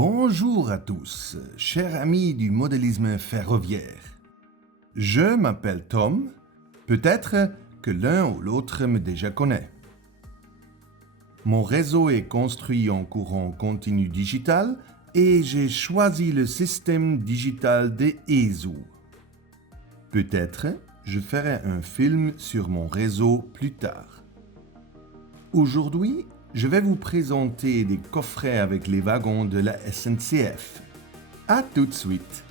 Bonjour à tous, chers amis du modélisme ferroviaire. Je m'appelle Tom, peut-être que l'un ou l'autre me déjà connaît. Mon réseau est construit en courant continu digital et j'ai choisi le système digital de ESU. Peut-être je ferai un film sur mon réseau plus tard. Aujourd'hui, je vais vous présenter des coffrets avec les wagons de la SNCF. À tout de suite!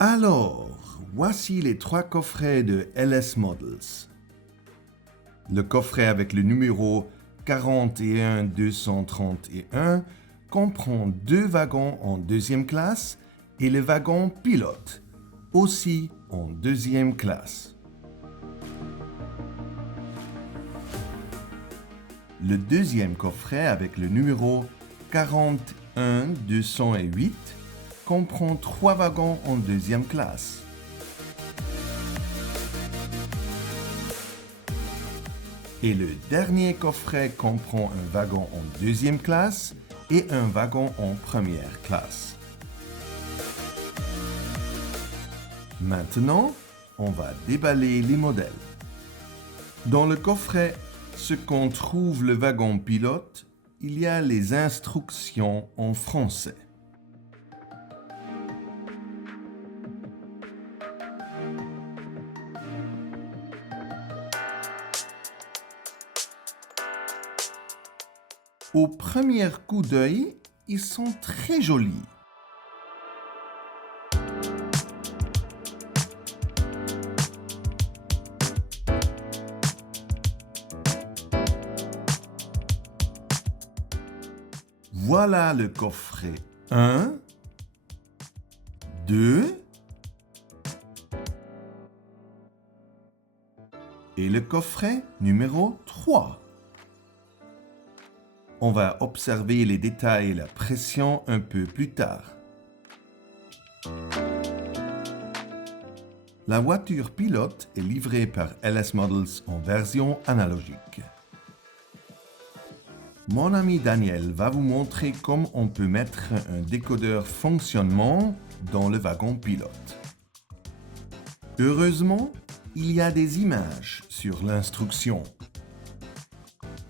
Alors, voici les trois coffrets de LS Models. Le coffret avec le numéro 41231 comprend deux wagons en deuxième classe et le wagon pilote, aussi en deuxième classe. Le deuxième coffret avec le numéro 41208 comprend trois wagons en deuxième classe. Et le dernier coffret comprend un wagon en deuxième classe et un wagon en première classe. Maintenant, on va déballer les modèles. Dans le coffret, ce qu'on trouve le wagon pilote, il y a les instructions en français. Au premier coup d'œil, ils sont très jolis. Voilà le coffret 1, 2 et le coffret numéro 3. On va observer les détails et la pression un peu plus tard. La voiture pilote est livrée par LS Models en version analogique. Mon ami Daniel va vous montrer comment on peut mettre un décodeur fonctionnement dans le wagon pilote. Heureusement, il y a des images sur l'instruction.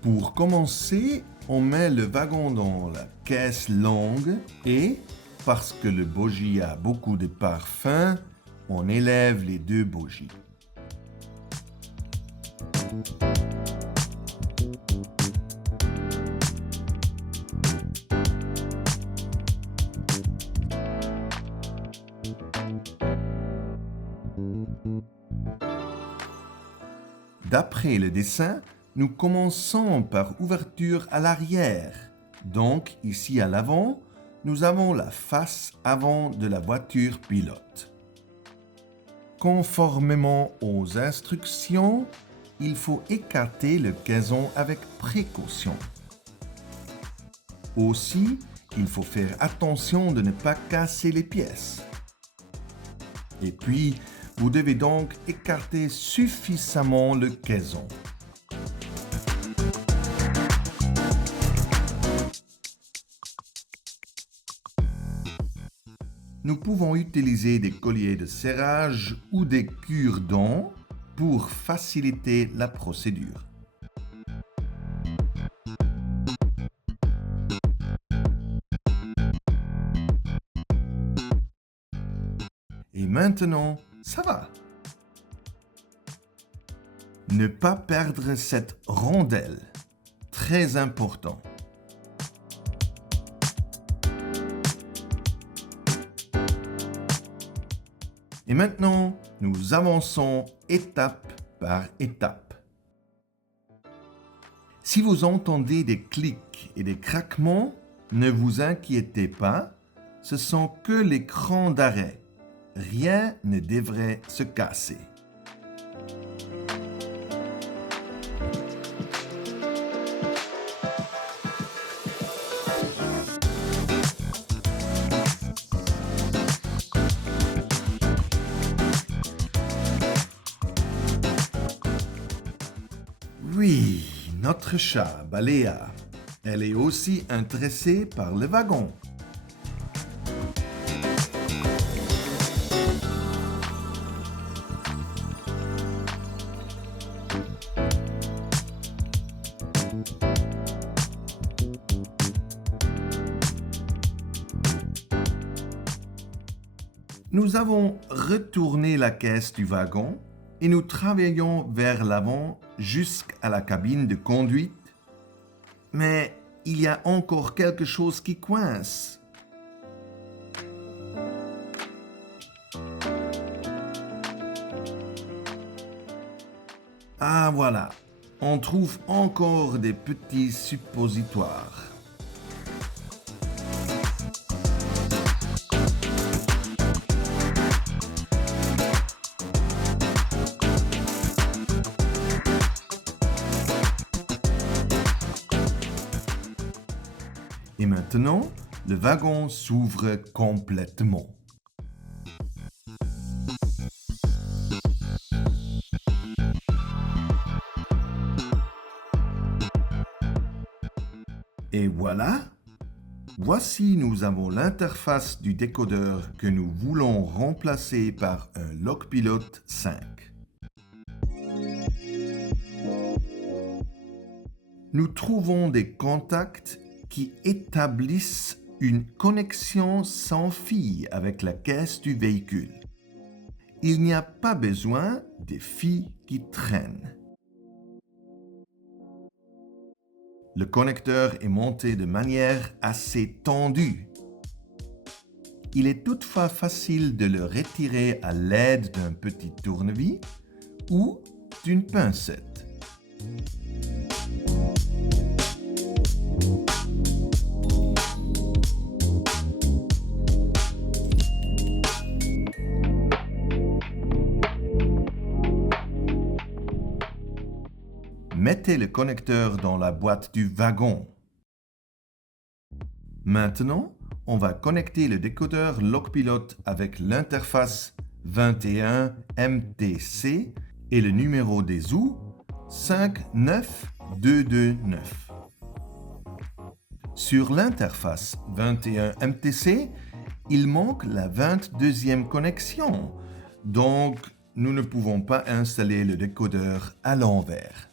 Pour commencer, on met le wagon dans la caisse longue et, parce que le bogie a beaucoup de parfum, on élève les deux bogies. D'après le dessin, nous commençons par ouverture à l'arrière. Donc, ici à l'avant, nous avons la face avant de la voiture pilote. Conformément aux instructions, il faut écarter le caisson avec précaution. Aussi, il faut faire attention de ne pas casser les pièces. Et puis, vous devez donc écarter suffisamment le caisson. Nous pouvons utiliser des colliers de serrage ou des cure-dents pour faciliter la procédure. Et maintenant, ça va. Ne pas perdre cette rondelle. Très important. Et maintenant, nous avançons étape par étape. Si vous entendez des clics et des craquements, ne vous inquiétez pas, ce sont que l'écran d'arrêt. Rien ne devrait se casser. Oui, notre chat, Baléa, elle est aussi intéressée par le wagon. Nous avons retourné la caisse du wagon et nous travaillons vers l'avant jusqu'à la cabine de conduite. Mais il y a encore quelque chose qui coince. Ah voilà, on trouve encore des petits suppositoires. Et maintenant, le wagon s'ouvre complètement. Et voilà, voici nous avons l'interface du décodeur que nous voulons remplacer par un Lockpilot 5. Nous trouvons des contacts qui établissent une connexion sans fil avec la caisse du véhicule. Il n'y a pas besoin de fils qui traînent. Le connecteur est monté de manière assez tendue. Il est toutefois facile de le retirer à l'aide d'un petit tournevis ou d'une pincette. Mettez le connecteur dans la boîte du wagon. Maintenant, on va connecter le décodeur Lockpilot avec l'interface 21 MTC et le numéro des OU 59229. Sur l'interface 21 MTC, il manque la 22e connexion, donc nous ne pouvons pas installer le décodeur à l'envers.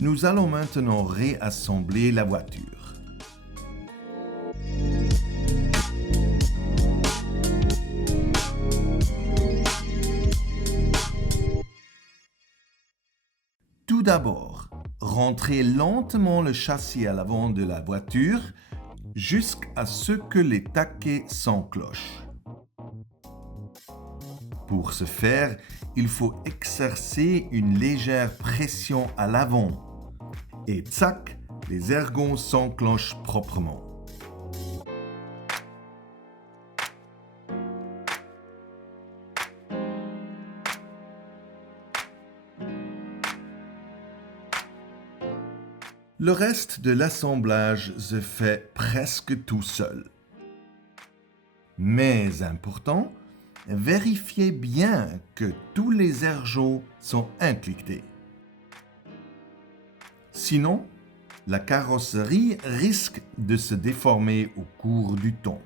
Nous allons maintenant réassembler la voiture. Tout d'abord, rentrez lentement le châssis à l'avant de la voiture jusqu'à ce que les taquets s'enclochent. Pour ce faire, il faut exercer une légère pression à l'avant. Et tsac, les ergons s'enclenchent proprement. Le reste de l'assemblage se fait presque tout seul. Mais important, vérifiez bien que tous les ergots sont incliqués. Sinon, la carrosserie risque de se déformer au cours du temps.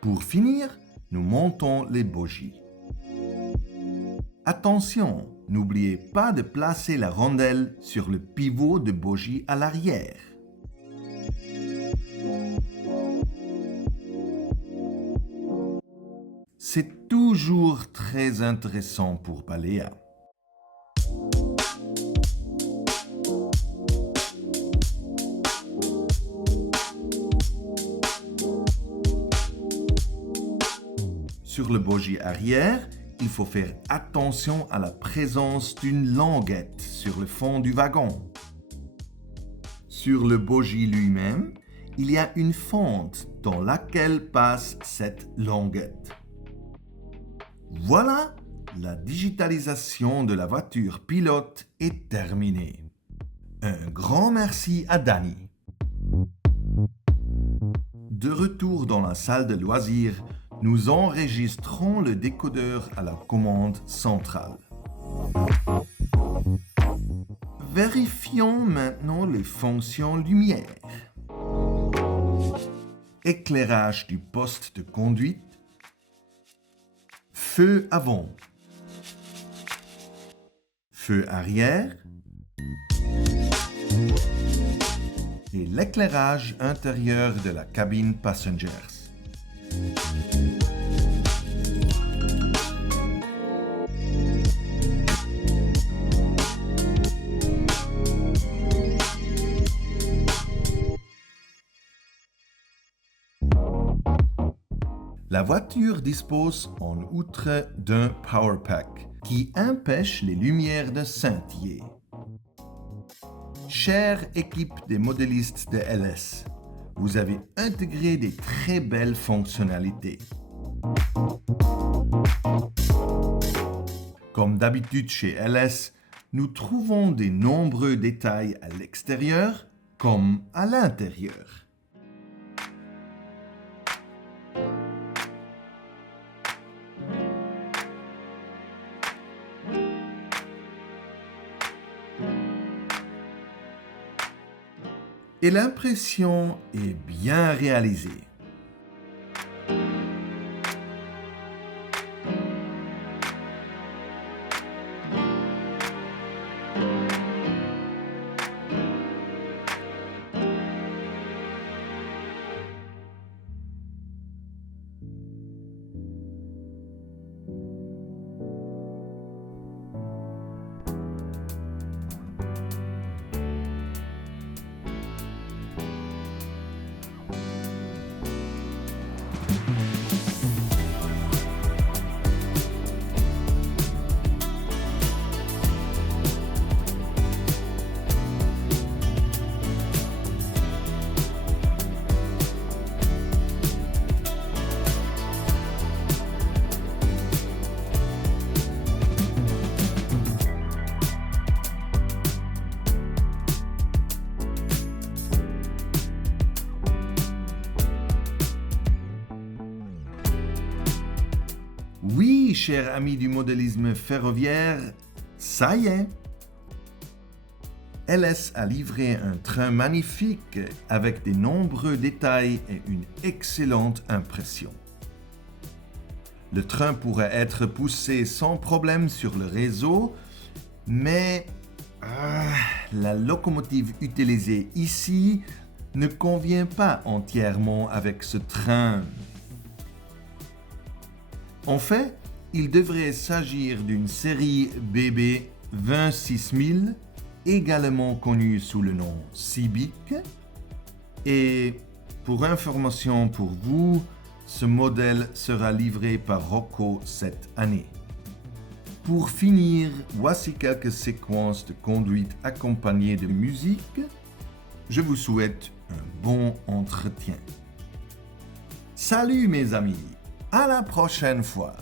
Pour finir, nous montons les bogies. Attention, n'oubliez pas de placer la rondelle sur le pivot de bogie à l'arrière. C'est toujours très intéressant pour Paléa. Sur le bogie arrière, il faut faire attention à la présence d'une languette sur le fond du wagon. Sur le bogie lui-même, il y a une fente dans laquelle passe cette languette. Voilà, la digitalisation de la voiture pilote est terminée. Un grand merci à Danny. De retour dans la salle de loisirs, nous enregistrons le décodeur à la commande centrale. Vérifions maintenant les fonctions lumière. Éclairage du poste de conduite. Feu avant. Feu arrière. Et l'éclairage intérieur de la cabine passengers. La voiture dispose en outre d'un power pack qui empêche les lumières de scintiller. Chère équipe des modélistes de LS, vous avez intégré des très belles fonctionnalités. Comme d'habitude chez LS, nous trouvons de nombreux détails à l'extérieur comme à l'intérieur. Et l'impression est bien réalisée. Oui, chers amis du modélisme ferroviaire, ça y est. LS a livré un train magnifique avec de nombreux détails et une excellente impression. Le train pourrait être poussé sans problème sur le réseau, mais la locomotive utilisée ici ne convient pas entièrement avec ce train. En fait, il devrait s'agir d'une série BB 26000, également connue sous le nom Civic. Et pour information pour vous, ce modèle sera livré par Rocco cette année. Pour finir, voici quelques séquences de conduite accompagnées de musique. Je vous souhaite un bon entretien. Salut mes amis! À la prochaine fois!